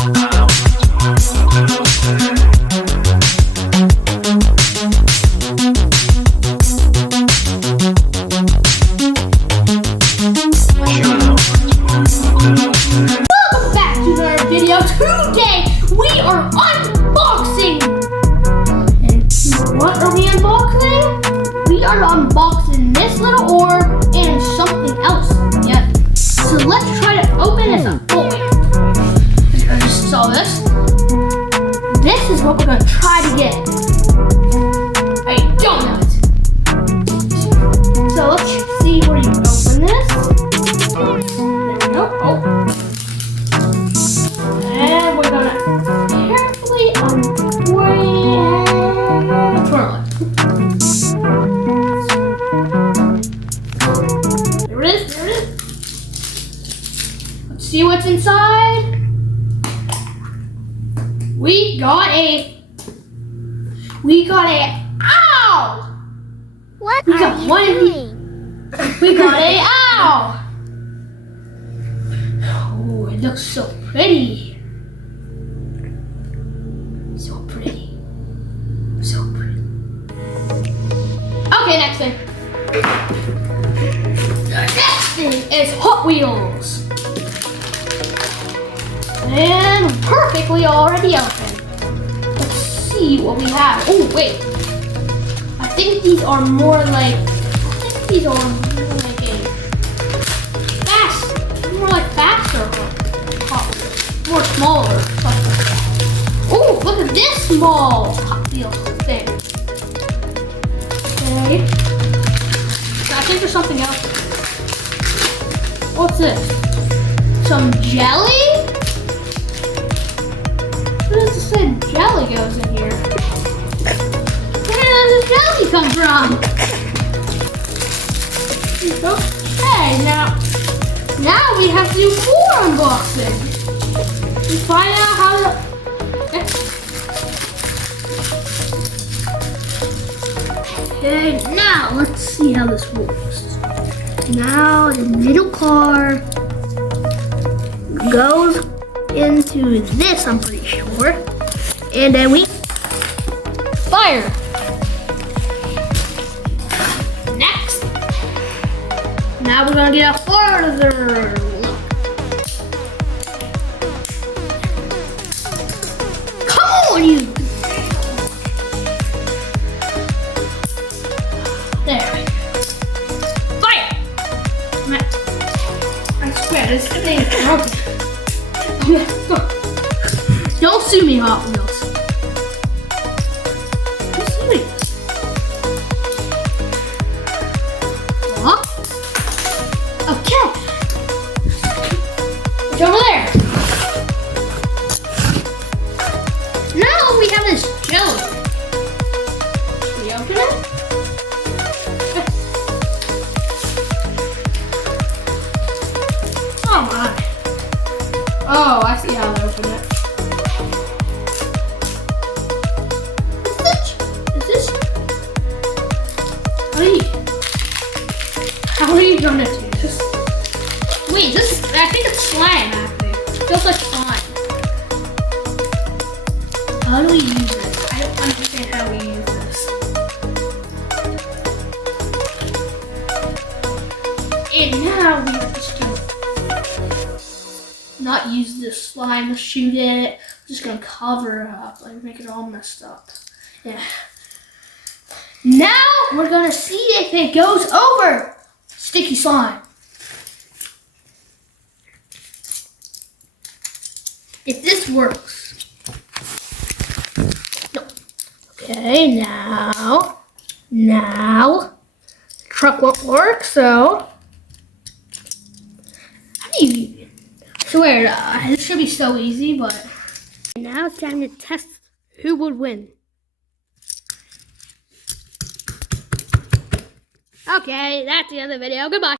Today we are unboxing. And what are we unboxing? We are unboxing this little orb and something else. Yeah. So let's try to open this up. Oh wait. I just saw this. This is what we're gonna try to get. A donut. So let's see where you open this. There we go. Oh. And we're gonna carefully unwrap it. There it is, there it is. Let's see what's inside. We got a, ow! What We are got you one doing? We got a ow! Oh, it looks so pretty. So pretty. So pretty. Okay, next thing. The next thing is Hot Wheels. And perfectly already open. Let's see what we have. Oh, wait. I think these are more like, faster Hot Wheels. More smaller, something like that. Oh, look at this small Hot Wheels thing. Okay. I think there's something else. What's this? Some jelly? Where does it say jelly goes in here? Where does the jelly come from? Okay, now we have to do more unboxing. Let's find out how to... Okay, now let's see how this works. Now the middle car goes into this, I'm pretty sure. And then we fire. Next. Now we're gonna get a farther look. Come on, you. There. Fire! I swear, this thing is broken. Don't sue me, Hot Wheels. I'm serious. What? Okay. It's over there. Now we have this jelly. Should we open it? Oh my. Oh, I see how to open it. Is this? How are you gonna do this? Wait, I think it's slime actually. It feels like slime. How do we use this? I don't understand how we use this. And now we have to not use this slime to shoot it. I'm just gonna cover it up, like make it all messed up. Yeah. Now we're gonna see if it goes over sticky slime. If this works. No. Okay, now the truck won't work, so how do you? I swear, this should be so easy, but now it's time to test who would win. Okay, that's the end of the video. Goodbye.